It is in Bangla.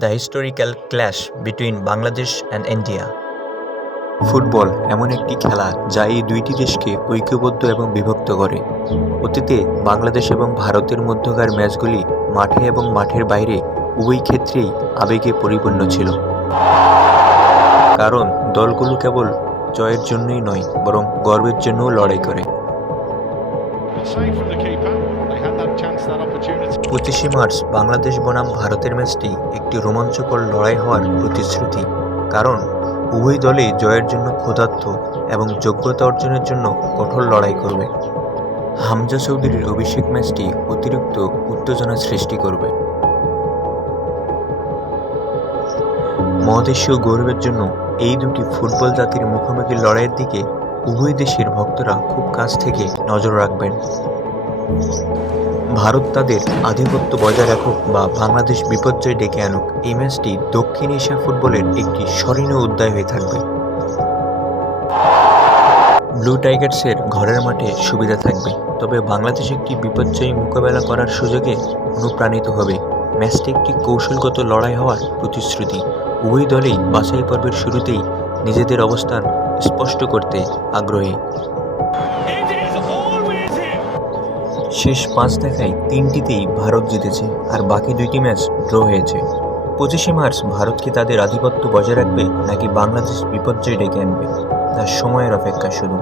the historical clash between Bangladesh and India football এমন একটি খেলা যা এই দুইটি দেশকে ঐক্যবদ্ধ এবং বিভক্ত করে। অতীতে বাংলাদেশ এবং ভারতের মধ্যকার ম্যাচগুলি মাঠে এবং মাঠের বাইরে উভয় ক্ষেত্রেই আবেগে পরিপূর্ণ ছিল। কারণ দলগুলো কেবল জয়ের জন্যই নয়, বরং গর্বের জন্যও লড়াই করে। পঁচিশে মার্চ, বাংলাদেশ বনাম ভারতের ম্যাচটি একটি রোমাঞ্চকর লড়াই হওয়ার প্রতিশ্রুতি। কারণ, উভয় দলে জয়ের জন্য ক্ষুধার্ত এবং যোগ্যতা অর্জনের জন্য কঠোর লড়াই করবে। হামজা চৌধুরীর অভিষেক ম্যাচটি অতিরিক্ত উত্তেজনা সৃষ্টি করবে। মহাদেশীয় গৌরবের জন্য এই দুটি ফুটবল জাতির মুখোমুখি লড়াইয়ের দিকে উভয় দেশের ভক্তরা খুব কাছ থেকে নজর রাখবেন। ভারত তাদের আধিপত্য বজায় রাখুক বা বাংলাদেশ বিপর্যয় ডেকে আনুক, এই ম্যাচটি দক্ষিণ এশিয়া ফুটবলের একটি স্মরণীয় অধ্যায় হয়ে থাকবে। ব্লু টাইগার্সের ঘরের মাঠে সুবিধা থাকবে, তবে বাংলাদেশ একটি বিপর্যয় মোকাবেলা করার সুযোগে অনুপ্রাণিত হবে। ম্যাচটি একটি কৌশলগত লড়াই হওয়ার প্রতিশ্রুতি। উভয় দলেই বাছাই পর্বের শুরুতেই নিজেদের অবস্থান স্পষ্ট করতে আগ্রহী। শেষ পাঁচ দেখায় তিনটিতেই ভারত জিতেছে আর বাকি দুইটি ম্যাচ ড্র হয়েছে। পঁচিশে মার্চ ভারত কি তাদের আধিপত্য বজায় রাখবে নাকি বাংলাদেশ বিপর্যয় ডেকে আনবে? তার সময়ের অপেক্ষা শুধু